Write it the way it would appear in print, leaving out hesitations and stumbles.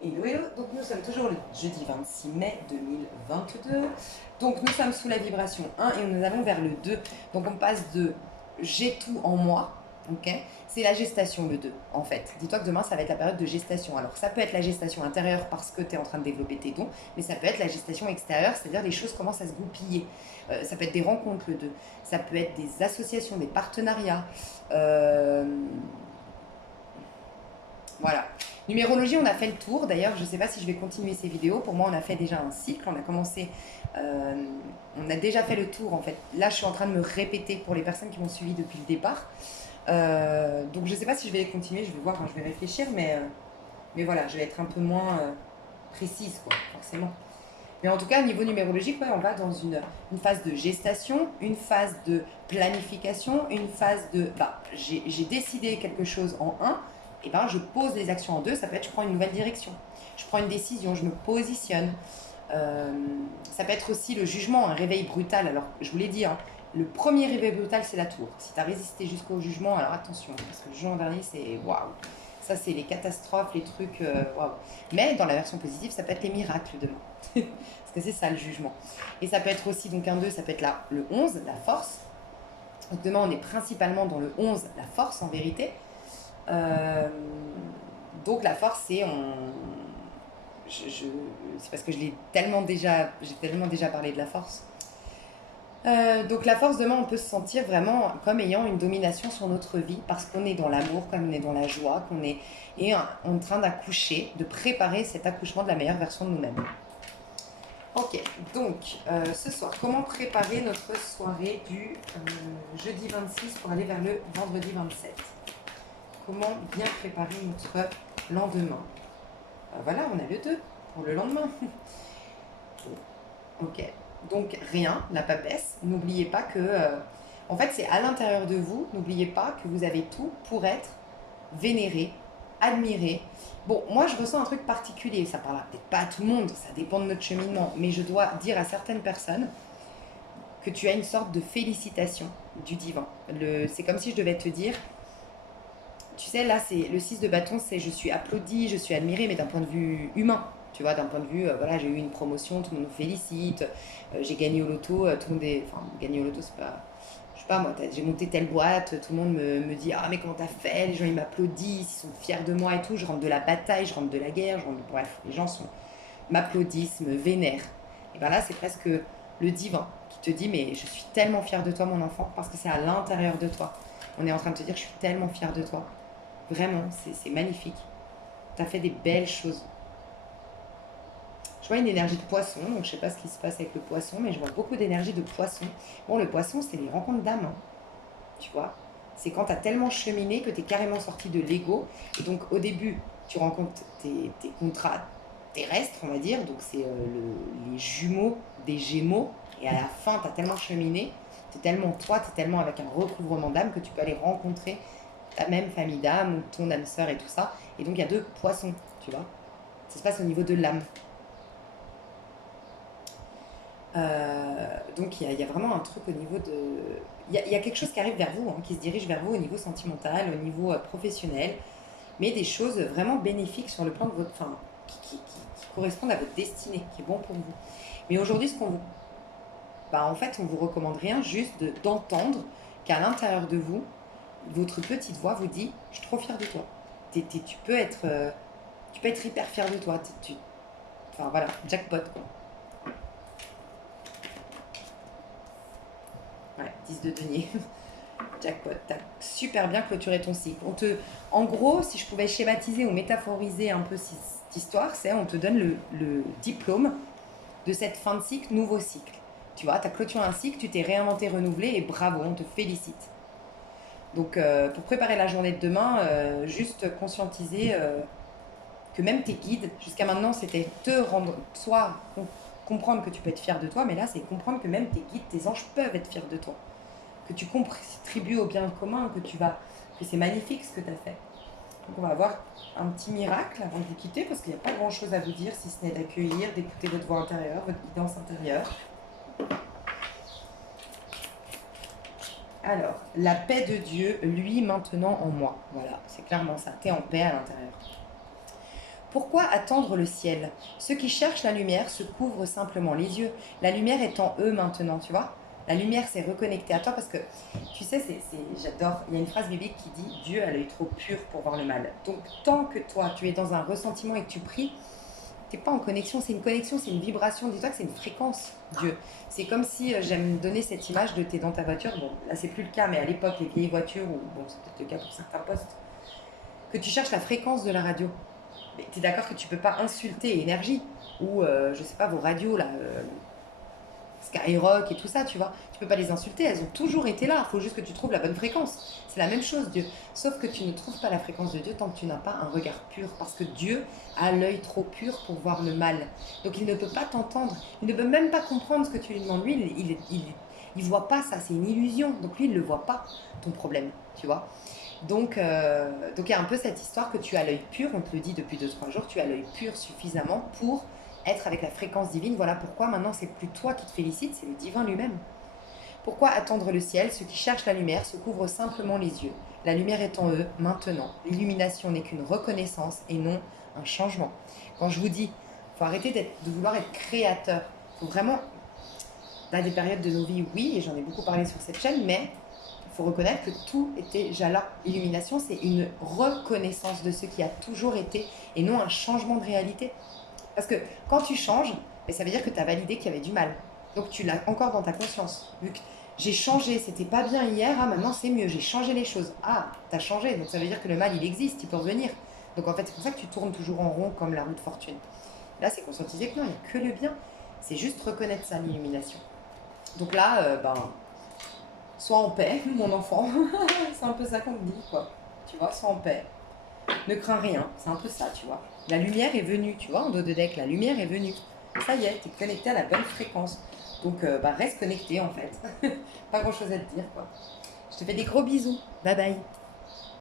Hello, hello. Donc nous sommes toujours le jeudi 26 mai 2022. Donc nous sommes sous la vibration 1 et nous allons vers le 2. Donc on passe de j'ai tout en moi, ok. C'est la gestation le 2 en fait. Dis-toi que demain ça va être la période de gestation. Alors ça peut être la gestation intérieure parce que tu es en train de développer tes dons, mais ça peut être la gestation extérieure, c'est-à-dire les choses commencent à se goupiller. Ça peut être des rencontres le 2. Ça peut être des associations, des partenariats. Voilà. Numérologie, on a fait le tour. D'ailleurs, je ne sais pas si je vais continuer ces vidéos. Pour moi, on a fait déjà un cycle. On a commencé. euh, on a déjà fait le tour en fait. Là, je suis en train de me répéter pour les personnes qui m'ont suivi depuis le départ. Donc, je ne sais pas si je vais les continuer. Je vais voir, hein, je vais réfléchir. Mais voilà, je vais être un peu moins précise, quoi, forcément. Mais en tout cas, au niveau numérologique, ouais, on va dans une phase de gestation, une phase de planification, une phase de j'ai décidé quelque chose en un, et ben je pose les actions en deux. Ça peut être je prends une nouvelle direction, je prends une décision, je me positionne. Euh, Ça peut être aussi le jugement, un réveil brutal. Alors, je vous l'ai dit, hein, le premier réveil brutal, c'est la tour. Si tu as résisté jusqu'au jugement, alors attention, parce que le jugement dernier, c'est waouh. Ça, c'est les catastrophes, les trucs waouh. Mais dans la version positive, ça peut être les miracles demain. Parce que c'est ça le jugement. Et ça peut être aussi, donc un 2, ça peut être là, le 11, la force. Donc demain, on est principalement dans le 11, la force en vérité. Euh, donc la force, c'est c'est parce que j'ai tellement déjà parlé de la force. Donc la force, demain, on peut se sentir vraiment comme ayant une domination sur notre vie parce qu'on est dans l'amour, comme on est dans la joie, qu'on est et en train d'accoucher, de préparer cet accouchement de la meilleure version de nous-mêmes. Ok, donc ce soir, comment préparer notre soirée du jeudi 26 pour aller vers le vendredi 27? Comment bien préparer notre lendemain? Voilà, on a le 2 pour le lendemain. Ok, donc rien, la papesse. N'oubliez pas que, en fait, c'est à l'intérieur de vous. N'oubliez pas que vous avez tout pour être vénéré, admiré. Bon, moi, je ressens un truc particulier. Ça parlera peut-être pas à tout le monde, ça dépend de notre cheminement. Mais je dois dire à certaines personnes que tu as une sorte de félicitation du divin. C'est comme si je devais te dire, tu sais, là, c'est le 6 de bâton, c'est je suis applaudi, je suis admiré, mais d'un point de vue humain. Tu vois, d'un point de vue, voilà, j'ai eu une promotion, tout le monde me félicite, j'ai gagné au loto, tout le monde est. Enfin, gagné au loto, c'est pas. Je sais pas, moi, j'ai monté telle boîte, tout le monde me dit ah, mais comment t'as fait? Les gens, ils m'applaudissent, ils sont fiers de moi et tout. Je rentre de la bataille, je rentre de la guerre, bref, les gens m'applaudissent, me vénèrent. Et bien là, c'est presque le divin qui te dit mais je suis tellement fière de toi, mon enfant, parce que c'est à l'intérieur de toi. On est en train de te dire je suis tellement fière de toi. Vraiment, c'est magnifique. Tu as fait des belles choses. Je vois une énergie de poisson, donc je sais pas ce qui se passe avec le poisson, mais je vois beaucoup d'énergie de poisson. Bon, le poisson, c'est les rencontres d'âme, hein, tu vois. C'est quand tu as tellement cheminé que tu es carrément sorti de l'ego. Et donc, au début, tu rencontres tes contrats terrestres, on va dire. Donc, c'est les jumeaux des gémeaux. Et à la fin, tu as tellement cheminé, tu es tellement toi, tu es tellement avec un recouvrement d'âme que tu peux aller rencontrer ta même famille d'âme ou ton âme sœur et tout ça. Et donc, il y a deux poissons, tu vois. Ça se passe au niveau de l'âme. Donc il y a vraiment un truc au niveau de... Il y a quelque chose qui arrive vers vous, hein, qui se dirige vers vous au niveau sentimental, au niveau professionnel, mais des choses vraiment bénéfiques sur le plan de votre... Enfin, qui correspondent à votre destinée, qui est bon pour vous. Mais aujourd'hui, ce qu'on vous... Bah, en fait, on vous recommande rien, juste d'entendre qu'à l'intérieur de vous, votre petite voix vous dit « Je suis trop fière de toi. Tu peux être hyper fière de toi. Enfin voilà, jackpot quoi. » Ouais, 10 de denier. Jackpot, t'as super bien clôturé ton cycle. En gros, si je pouvais schématiser ou métaphoriser un peu cette histoire, c'est on te donne le diplôme de cette fin de cycle, nouveau cycle. Tu vois, t'as clôturé un cycle, tu t'es réinventé, renouvelé et bravo, on te félicite. Donc, pour préparer la journée de demain, juste conscientiser que même tes guides, jusqu'à maintenant, c'était te rendre, soit comprendre que tu peux être fier de toi, mais là, c'est comprendre que même tes guides, tes anges peuvent être fiers de toi. Que tu contribues au bien commun, que c'est magnifique ce que tu as fait. Donc on va avoir un petit miracle avant de vous quitter, parce qu'il n'y a pas grand chose à vous dire si ce n'est d'accueillir, d'écouter votre voix intérieure, votre guidance intérieure. Alors, la paix de Dieu, lui maintenant en moi. Voilà, c'est clairement ça. T'es en paix à l'intérieur. Pourquoi attendre le ciel? Ceux qui cherchent la lumière se couvrent simplement les yeux. La lumière est en eux maintenant, tu vois. La lumière s'est reconnectée à toi parce que, tu sais, j'adore, il y a une phrase biblique qui dit Dieu a l'œil trop pur pour voir le mal. Donc, tant que toi, tu es dans un ressentiment et que tu pries, tu n'es pas en connexion, c'est une connexion, c'est une vibration. Dis-toi que c'est une fréquence, Dieu. C'est comme si, j'aime donner cette image de t'es dans ta voiture. Bon, là, c'est plus le cas, mais à l'époque, les vieilles voitures, ou bon, c'est peut-être le cas pour certains postes, que tu cherches la fréquence de la radio. Mais tu es d'accord que tu peux pas insulter Énergie ou, je sais pas, vos radios, là, Skyrock et tout ça, tu vois. Tu peux pas les insulter, elles ont toujours été là. Il faut juste que tu trouves la bonne fréquence. C'est la même chose, Dieu. Sauf que tu ne trouves pas la fréquence de Dieu tant que tu n'as pas un regard pur. Parce que Dieu a l'œil trop pur pour voir le mal. Donc il ne peut pas t'entendre. Il ne peut même pas comprendre ce que tu lui demandes. Lui, il voit pas ça. C'est une illusion. Donc lui, il ne voit pas ton problème, tu vois. Donc il y a un peu cette histoire que tu as l'œil pur. On te le dit depuis 2-3 jours. Tu as l'œil pur suffisamment pour être avec la fréquence divine. Voilà pourquoi maintenant c'est plus toi qui te félicite, c'est le divin lui-même. Pourquoi attendre le ciel? Ceux qui cherchent la lumière se couvrent simplement les yeux. La lumière est en eux maintenant. L'illumination n'est qu'une reconnaissance et non un changement. Quand je vous dis, il faut arrêter de vouloir être créateur. Il faut vraiment, dans des périodes de nos vies, oui, et j'en ai beaucoup parlé sur cette chaîne, mais il faut reconnaître que tout était déjà là. L'illumination, c'est une reconnaissance de ce qui a toujours été et non un changement de réalité. Parce que quand tu changes, ça veut dire que tu as validé qu'il y avait du mal. Donc tu l'as encore dans ta conscience. Vu que j'ai changé, c'était pas bien hier, ah maintenant c'est mieux, j'ai changé les choses. Ah, tu as changé, donc ça veut dire que le mal il existe, il peut revenir. Donc en fait c'est pour ça que tu tournes toujours en rond comme la roue de fortune. Là c'est conscientiser que non, il n'y a que le bien. C'est juste reconnaître ça, l'illumination. Donc là, sois en paix, mon enfant. C'est un peu ça qu'on te dit, quoi. Tu vois, sois en paix. Ne crains rien, c'est un peu ça, tu vois. La lumière est venue, tu vois, en dos de deck, la lumière est venue. Ça y est, tu es connecté à la bonne fréquence. Donc, reste connecté, en fait. Pas grand-chose à te dire, quoi. Je te fais des gros bisous. Bye bye.